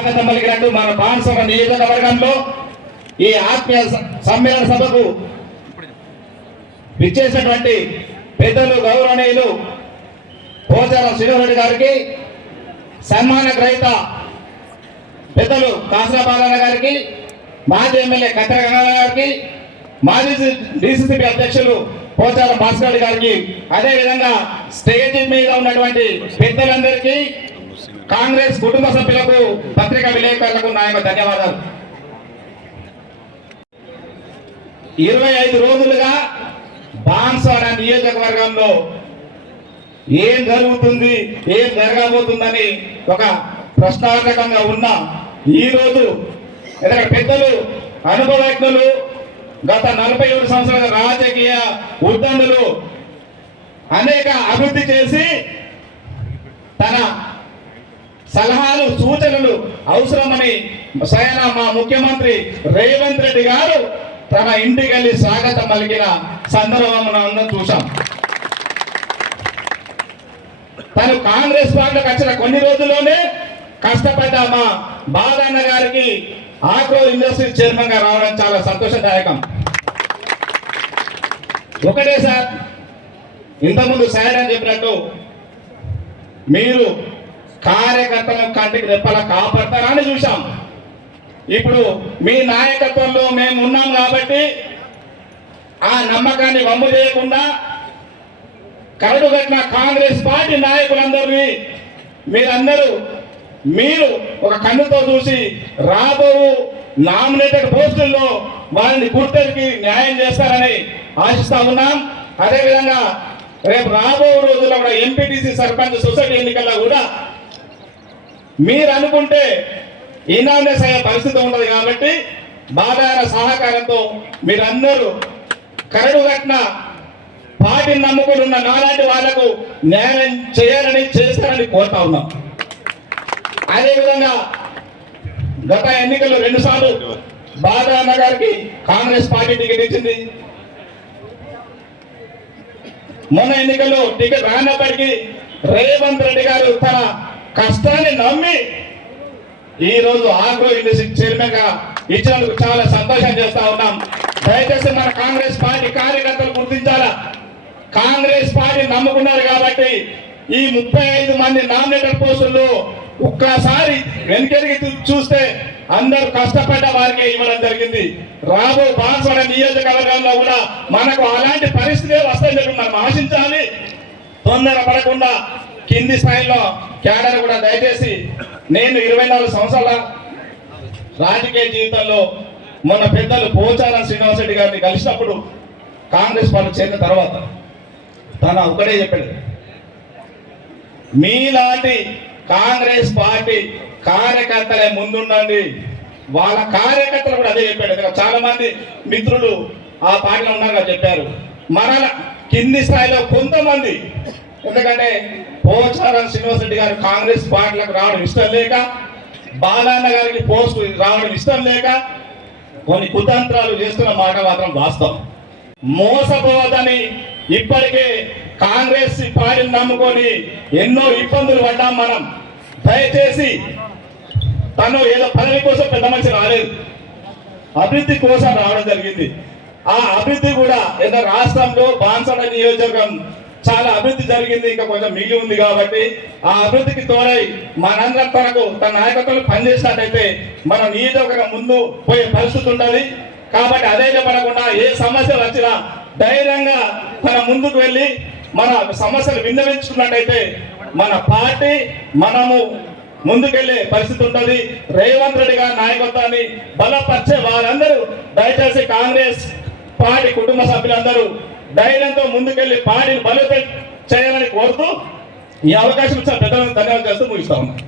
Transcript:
స్వాగతం పలికినట్టు మన బాన్సభ నియోజకవర్గంలో ఈ ఆత్మీయ సమ్మేళన సభకు విచ్చేసినటువంటి పెద్దలు గౌరవనీయులు పోచారం శ్రీనివాసరెడ్డి గారికి, సన్మాన గ్రహీత పెద్దలు కాసరా బాలన్న గారికి, మాజీ ఎమ్మెల్యే కత్తిర గంగాధర్ గారికి, మాజీ డిసిసిబి అధ్యక్షులు పోచారం భాస్కర్ గారికి, అదేవిధంగా స్టేజ్ మీద ఉన్నటువంటి పెద్దలందరికీ, కాంగ్రెస్ కుటుంబ సభ్యులకు, పత్రికా విలేకరులకు నా యొక్క ధన్యవాదాలు. 25 రోజులుగా బాన్స్వాడ నియోజకవర్గంలో ఏం జరుగుతుంది, ఏం జరగబోతుందని ఒక ప్రశ్నార్థకంగా ఉన్న ఈరోజు పెద్దలు, అనుభవజ్ఞులు, గత 47 సంవత్సరాల రాజకీయ ఉద్దండులు అనేక అభివృద్ధి చేసి తన సలహాలు సూచనలు అవసరమని స్వయాన మా ముఖ్యమంత్రి రేవంత్ రెడ్డి గారు తన ఇంటికి వెళ్ళి స్వాగతం పలికిన సందర్భం మనం చూసాం. తను కాంగ్రెస్ పార్టీకి వచ్చిన కొన్ని రోజుల్లోనే కష్టపడ్డ మా బాలన్న గారికి ఆగ్రో ఇండస్ట్రీ చైర్మన్ గా రావడం చాలా సంతోషదాయకం. ఒకటే సార్, ఇంతకుముందు సార్ అని చెప్పినట్టు మీరు కార్యకర్తలను కంటికి రెప్పలా కాపాడతారా అని చూసాం. ఇప్పుడు మీ నాయకత్వంలో మేము ఉన్నాం కాబట్టి ఆ నమ్మకాన్ని వమ్ము చేయకుండా కరడుగట్టిన కాంగ్రెస్ పార్టీ నాయకులందరినీ మీరు ఒక కన్నుతో చూసి రాబో నామినేటెడ్ పోస్టుల్లో వారిని గుర్తెరికి న్యాయం చేస్తారని ఆశిస్తా ఉన్నాం. అదేవిధంగా రేపు రాబో రోజుల్లో కూడా ఎంపీటీసీ సర్పంచ్ సొసైటీ ఎన్నికల్లో కూడా మీరు అనుకుంటే ఇనామినేస్ అయ్యే పరిస్థితి ఉండదు కాబట్టి బాధార సహకారంతో మీరందరూ కరడు కట్టిన పార్టీని నమ్ముకుని ఉన్న నాలాంటి వాళ్లకు న్యాయం చేయాలని చేస్తారని కోరుతా ఉన్నాం. అదేవిధంగా గత ఎన్నికల్లో 2 సార్లు బాదాన్న గారికి కాంగ్రెస్ పార్టీ టికెట్ ఇచ్చింది. మొన్న ఎన్నికల్లో టికెట్ రానప్పటికీ రేవంత్ రెడ్డి గారు తన కష్టాన్ని నమ్మి ఈ రోజు ఆగ్రో ఇండస్ట్రీ చైర్మన్ గా ఇచ్చినందుకు చాలా సంతోషం చేస్తా ఉన్నాం. దయచేసి మన కాంగ్రెస్ పార్టీ కార్యకర్తలు గుర్తించాలా, కాంగ్రెస్ పార్టీ నమ్ముకున్నారు కాబట్టి ఈ 35 మంది నామినేటెడ్ పోస్టుల్లో ఒక్కసారి వెనుకెరిగి చూస్తే అందరూ కష్టపడ్డ వారికే ఇవ్వడం జరిగింది. రాబో బాన్స్వాడ నియోజకవర్గంలో కూడా మనకు అలాంటి పరిస్థితి వస్తాయని చెప్పి మనం ఆశించాలి. తొందర పడకుండా కింది స్థాయిలో క్యాడర్ కూడా దయచేసి నేను 24 సంవత్సరాల రాజకీయ జీవితంలో మొన్న పెద్దలు పోచారం శ్రీనివాసరెడ్డి గారిని కలిసినప్పుడు కాంగ్రెస్ పార్టీ చేరిన తర్వాత తను ఒకటే చెప్పాడు, మీలాంటి కాంగ్రెస్ పార్టీ కార్యకర్తలే ముందుండండి. వాళ్ళ కార్యకర్తలు కూడా అదే చెప్పాడు. చాలా మంది మిత్రులు ఆ పార్టీలో ఉన్నారని చెప్పారు. మన కింది స్థాయిలో కొంతమంది, ఎందుకంటే పోచారం శ్రీనివాసరెడ్డి గారు కాంగ్రెస్ పార్టీలకు రావడం ఇష్టం లేక, బాలన్న గారికి పోస్టు రావడం ఇష్టం లేక కొన్ని కుతంత్రాలు చేస్తున్న మాట మాత్రం వాస్తవం. మోసపోవద్దని ఇప్పటికే కాంగ్రెస్ పార్టీని నమ్ముకొని ఎన్నో ఇబ్బందులు పడ్డాం మనం. దయచేసి తను ఏదో పదవి కోసం పెద్ద మనిషి రాలేదు, అభివృద్ధి కోసం రావడం జరిగింది. ఆ అభివృద్ధి కూడా ఏదో రాష్ట్రంలో బాన్స్వాడ నియోజకవర్గం చాలా అభివృద్ధి జరిగింది, ఇంకా కొంచెం మిగిలి ఉంది కాబట్టి ఆ అభివృద్ధికి తోడై మనందరం తన నాయకత్వంలో పనిచేసినట్టయితే మన నియోజకవర్గం ముందు పోయే పరిస్థితి ఉండాలి. కాబట్టి అదే పడకుండా ఏ సమస్యలు వచ్చినా ధైర్యంగా తన ముందుకు వెళ్ళి మన సమస్యలు విన్నవించుకున్నట్టయితే మన పార్టీ మనము ముందుకెళ్లే పరిస్థితి ఉంటుంది. రేవంత్ రెడ్డి గారి నాయకత్వాన్ని బలపరిచే వారందరూ దయచేసి కాంగ్రెస్ పార్టీ కుటుంబ సభ్యులందరూ ధైర్యంతో ముందుకెళ్లి పార్టీని బలోపేతం చేయాలని కోరుతూ ఈ అవకాశం ఇచ్చిన పెద్దలను ధన్యవాదాలు చేస్తూ ముగిస్తా ఉన్నాం.